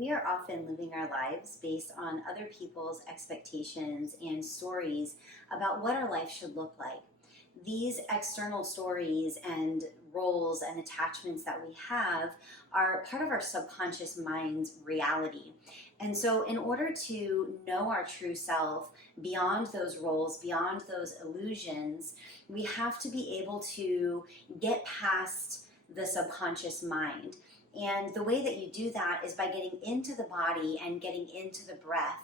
We are often living our lives based on other people's expectations and stories about what our life should look like. These external stories and roles and attachments that we have are part of our subconscious mind's reality. And so in order to know our true self beyond those roles, beyond those illusions, we have to be able to get past the subconscious mind. And the way that you do that is by getting into the body and getting into the breath,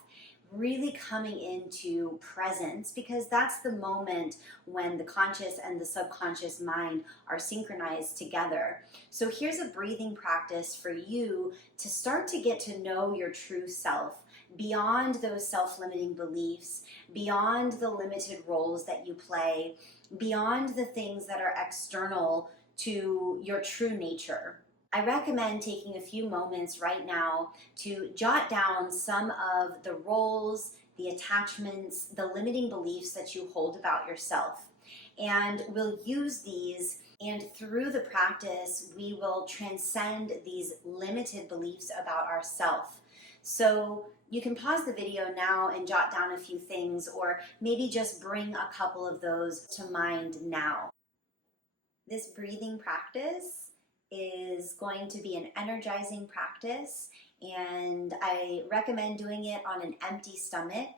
really coming into presence, because that's the moment when the conscious and the subconscious mind are synchronized together. So here's a breathing practice for you to start to get to know your true self, beyond those self-limiting beliefs, beyond the limited roles that you play, beyond the things that are external to your true nature. I recommend taking a few moments right now to jot down some of the roles, the attachments, the limiting beliefs that you hold about yourself. And we'll use these, and through the practice, we will transcend these limited beliefs about ourselves. So you can pause the video now and jot down a few things, or maybe just bring a couple of those to mind now. This breathing practice is going to be an energizing practice, and I recommend doing it on an empty stomach.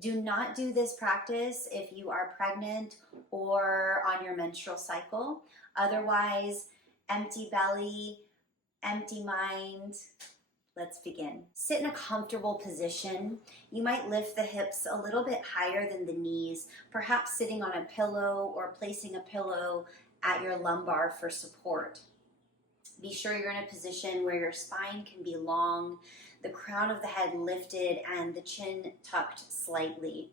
Do not do this practice if you are pregnant or on your menstrual cycle. Otherwise, empty belly, empty mind. Let's begin. Sit in a comfortable position. You might lift the hips a little bit higher than the knees, perhaps sitting on a pillow or placing a pillow at your lumbar for support. Be sure you're in a position where your spine can be long, the crown of the head lifted, and the chin tucked slightly.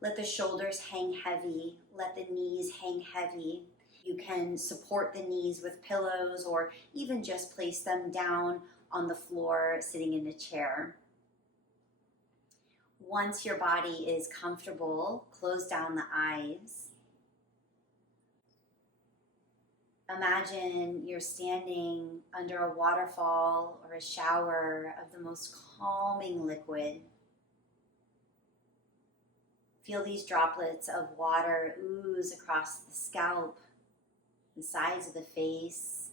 Let the shoulders hang heavy. Let the knees hang heavy. You can support the knees with pillows, or even just place them down on the floor, sitting in a chair. Once your body is comfortable, close down the eyes. Imagine you're standing under a waterfall or a shower of the most calming liquid. Feel these droplets of water ooze across the scalp, the sides of the face,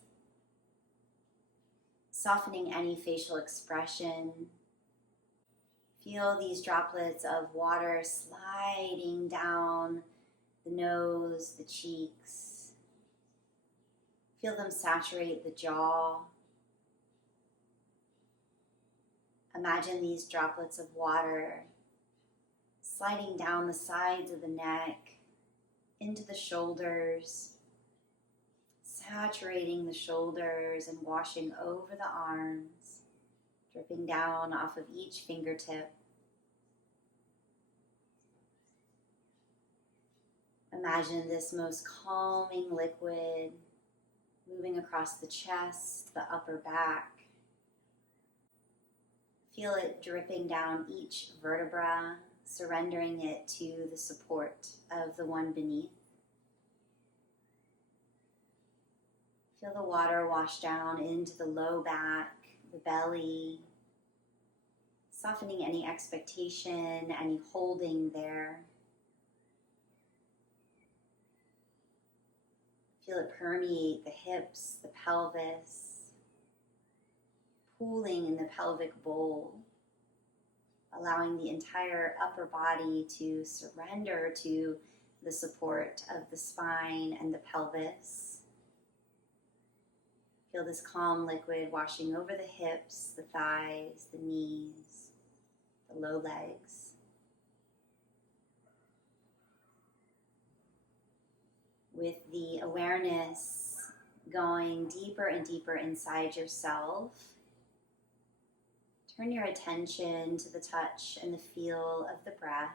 softening any facial expression. Feel these droplets of water sliding down the nose, the cheeks. Feel them saturate the jaw. Imagine these droplets of water sliding down the sides of the neck, into the shoulders, saturating the shoulders and washing over the arms, dripping down off of each fingertip. Imagine this most calming liquid moving across the chest, the upper back. Feel it dripping down each vertebra, surrendering it to the support of the one beneath. Feel the water wash down into the low back, the belly, softening any expectation, any holding there. Feel it permeate the hips, the pelvis, pooling in the pelvic bowl, allowing the entire upper body to surrender to the support of the spine and the pelvis. Feel this calm liquid washing over the hips, the thighs, the knees, the low legs. With the awareness going deeper and deeper inside yourself, turn your attention to the touch and the feel of the breath.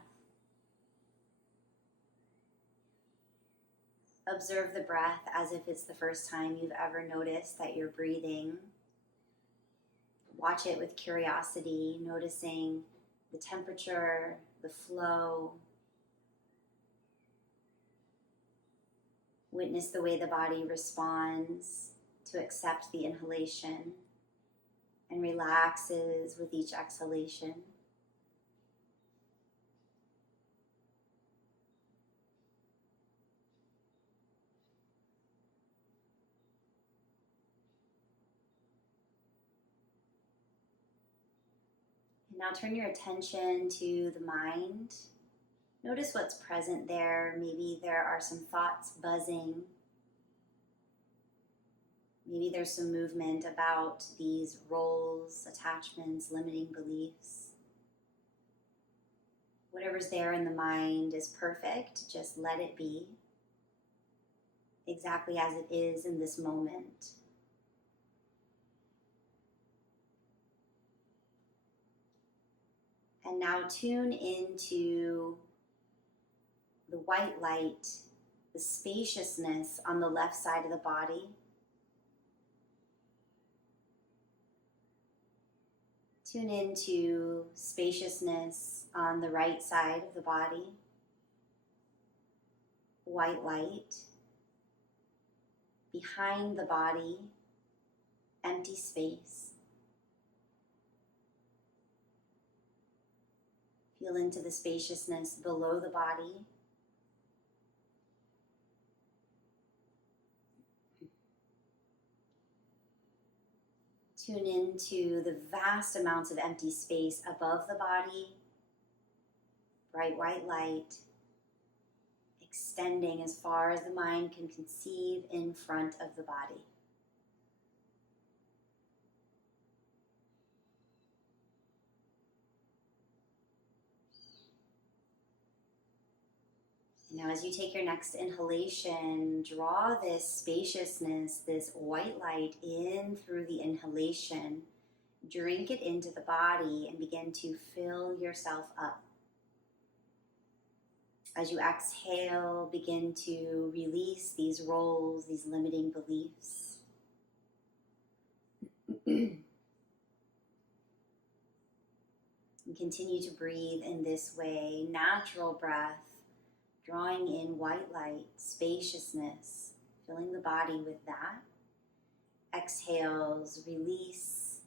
Observe the breath as if it's the first time you've ever noticed that you're breathing. Watch it with curiosity, noticing the temperature, the flow. Witness the way the body responds to accept the inhalation. and relaxes with each exhalation. And now turn your attention to the mind. Notice what's present there. Maybe there are some thoughts buzzing. Maybe there's some movement about these roles, attachments, limiting beliefs. Whatever's there in the mind is perfect. Just let it be exactly as it is in this moment. And now tune into the white light, the spaciousness on the left side of the body. Tune into spaciousness on the right side of the body. White light. Behind the body, empty space. Feel into the spaciousness below the body. Tune into the vast amounts of empty space above the body. Bright white light, extending as far as the mind can conceive in front of the body. Now, as you take your next inhalation, draw this spaciousness, this white light in through the inhalation. Drink it into the body and begin to fill yourself up. As you exhale, begin to release these roles, these limiting beliefs. And continue to breathe in this way, natural breath. Drawing in white light, spaciousness, filling the body with that. Exhales, release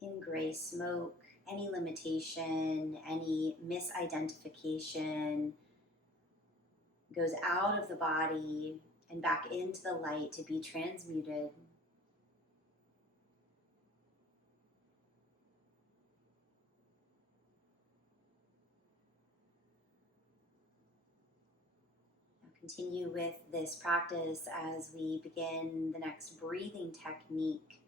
in gray smoke, any limitation, any misidentification goes out of the body and back into the light to be transmuted. Continue with this practice as we begin the next breathing technique.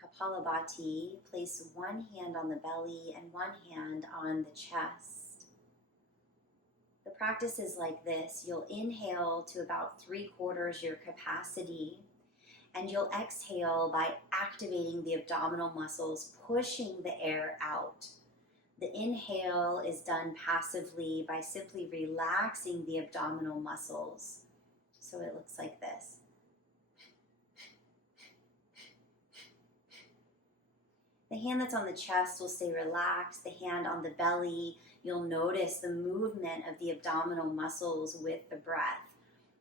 Kapalabhati. Place one hand on the belly and one hand on the chest. The practice is like this. You'll inhale to about 3/4 your capacity, and you'll exhale by activating the abdominal muscles, pushing the air out. The inhale is done passively by simply relaxing the abdominal muscles. So it looks like this. The hand that's on the chest will stay relaxed. The hand on the belly, you'll notice the movement of the abdominal muscles with the breath.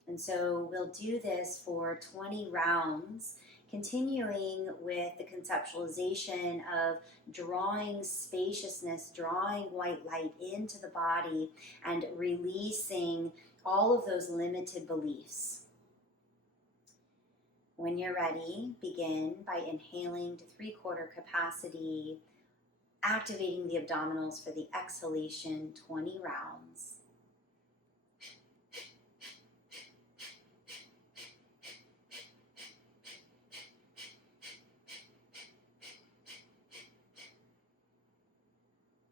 And so we'll do this for 20 rounds. Continuing with the conceptualization of drawing spaciousness, drawing white light into the body and releasing all of those limited beliefs. When you're ready, begin by inhaling to 3/4 capacity, activating the abdominals for the exhalation, 20 rounds.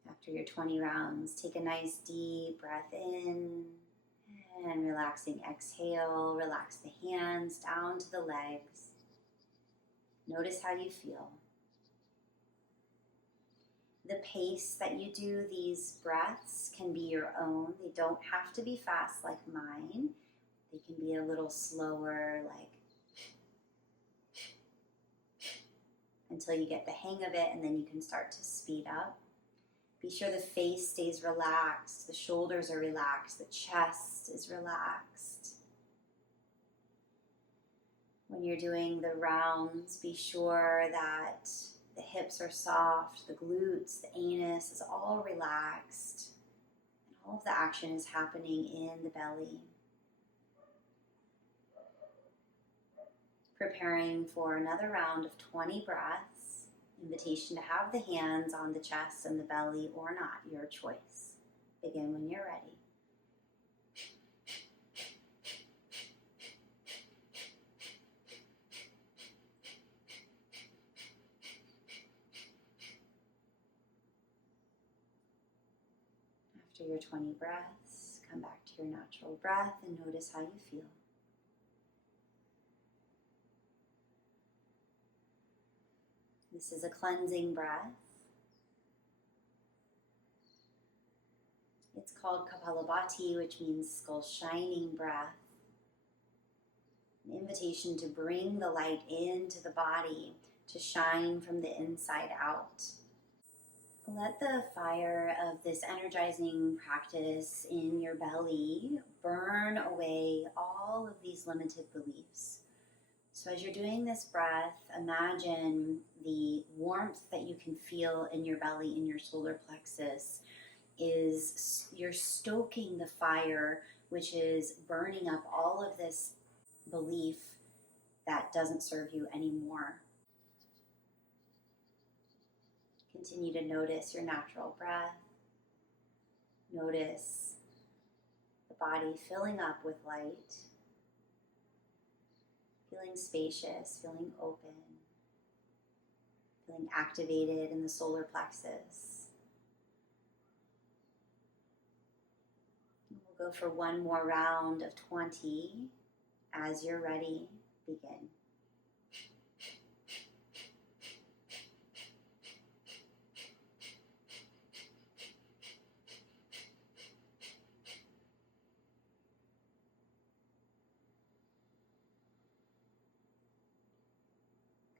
After your 20 rounds, take a nice deep breath in and relaxing exhale. Relax the hands down to the legs. Notice how you feel. The pace that you do these breaths can be your own. They don't have to be fast like mine. They can be a little slower, like until you get the hang of it, and then you can start to speed up. Be sure the face stays relaxed, the shoulders are relaxed, the chest is relaxed. When you're doing the rounds, be sure that the hips are soft, the glutes, the anus is all relaxed, and all of the action is happening in the belly. Preparing for another round of 20 breaths. Invitation to have the hands on the chest and the belly or not, your choice. Begin when you're ready. After your 20 breaths, come back to your natural breath and notice how you feel. This is a cleansing breath. It's called Kapalabhati, which means skull shining breath. An invitation to bring the light into the body, to shine from the inside out. Let the fire of this energizing practice in your belly burn away all of these limited beliefs. So as you're doing this breath, imagine the warmth that you can feel in your belly, in your solar plexus, is you're stoking the fire, which is burning up all of this belief that doesn't serve you anymore. Continue to notice your natural breath. Notice the body filling up with light. Feeling spacious, feeling open, feeling activated in the solar plexus. We'll go for one more round of 20. As you're ready, begin.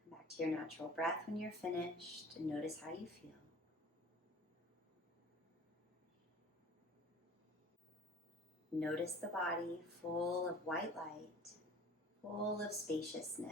Back to your natural breath when you're finished and notice how you feel. Notice the body full of white light, full of spaciousness.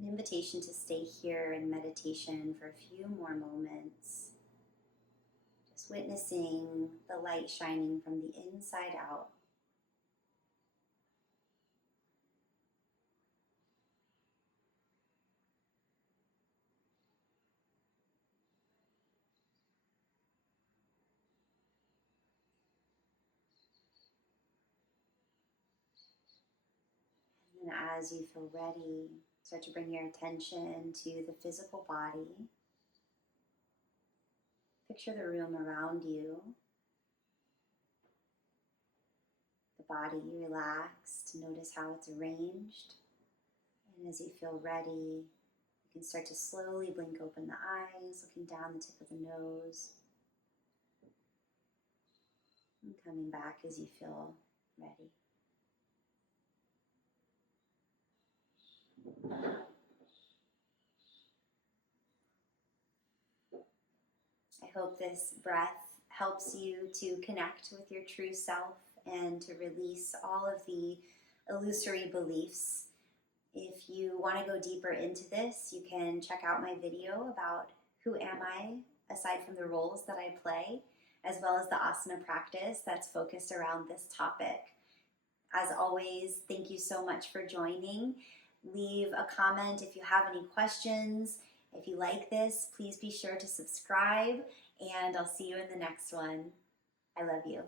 An invitation to stay here in meditation for a few more moments. Just witnessing the light shining from the inside out. And as you feel ready, start to bring your attention to the physical body. Picture the room around you. The body relaxed. Notice how it's arranged. And as you feel ready, you can start to slowly blink open the eyes, looking down the tip of the nose. And coming back as you feel ready. I hope this breath helps you to connect with your true self and to release all of the illusory beliefs. If you want to go deeper into this, you can check out my video about who am I, aside from the roles that I play, as well as the asana practice that's focused around this topic. As always, thank you so much for joining. Leave a comment if you have any questions. If you like this, please be sure to subscribe, and I'll see you in the next one. I love you.